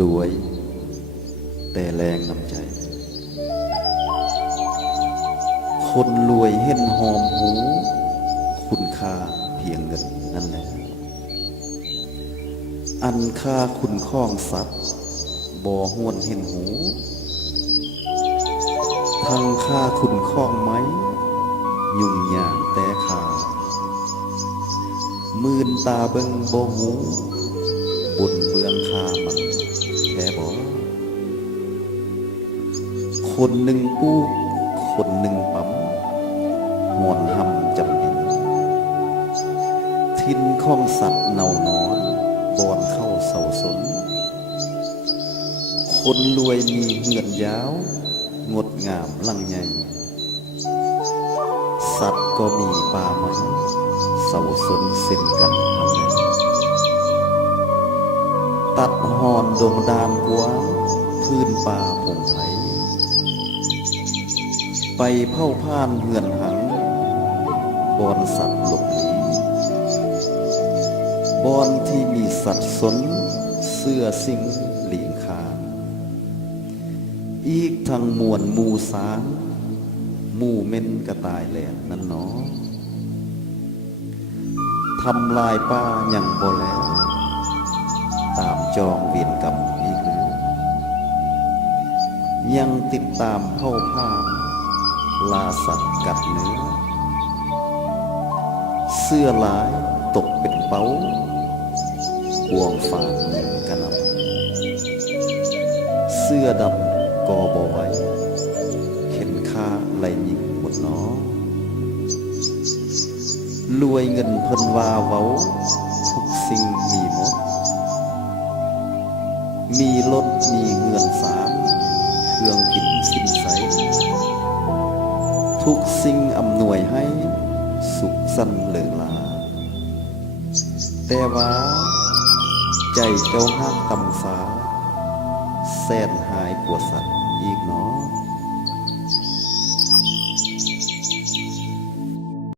รวยแต่แรงน้ำใจคนรวยเห็นหอมหูคุณค่าเพียงเงินนั่นแหละอันค่าคุณข้องทรัพย์บ่ห้วนเห็นหูทั้งค่าคุณข้องไม้ยุ่งยากแต่ขามื่นตาเบิ่งบ่หูบนเบืองคามันแท้บ่คนหนึ่งปูคนหนึ่งปั๊มหวนหำจำเป็นทินข้องสัตว์เน่านอนบอนเข้าเสาสนคนรวยมีเหือนยาวงดงามลังใหญ่สัตว์ก็มีป่าไม้เสาสนเส้นกันทำแน่ตัดหอนดงดานกว้างพื้นป่าผงไผ่ไปเผ่าพ่านเหือนหังบอนสัตว์หลบหลีบอนที่มีสัตว์สนเสื้อสิงหลีงคาอีกทั้งมวลหมู่สางหมู่เม่นกระต่ายแหลนนั่นเนาะทำลายป่ายังบ่แล้วตามจองเวียนกับอีกหรือยังติดตามเผ่าพ่านลาสัตว์กัดเนื้อเสื้อลายตกเป็นเป้าบ่วงฝากยิงกระนำเสื้อดำก็บ่ไว้เข็นค่าไหลยิงหมดหนอรวยเงินเพิ่นว่าเว้าทุกสิ่งมีหมดมีรถมีเงินสามเครื่องกินสินใสทุกสิ่งอำนวยให้สุขสันต์เหลือลาแต่ว่าใจเจ้าห้างตำสาแสนหายกว่าสัตว์อีกเนาะ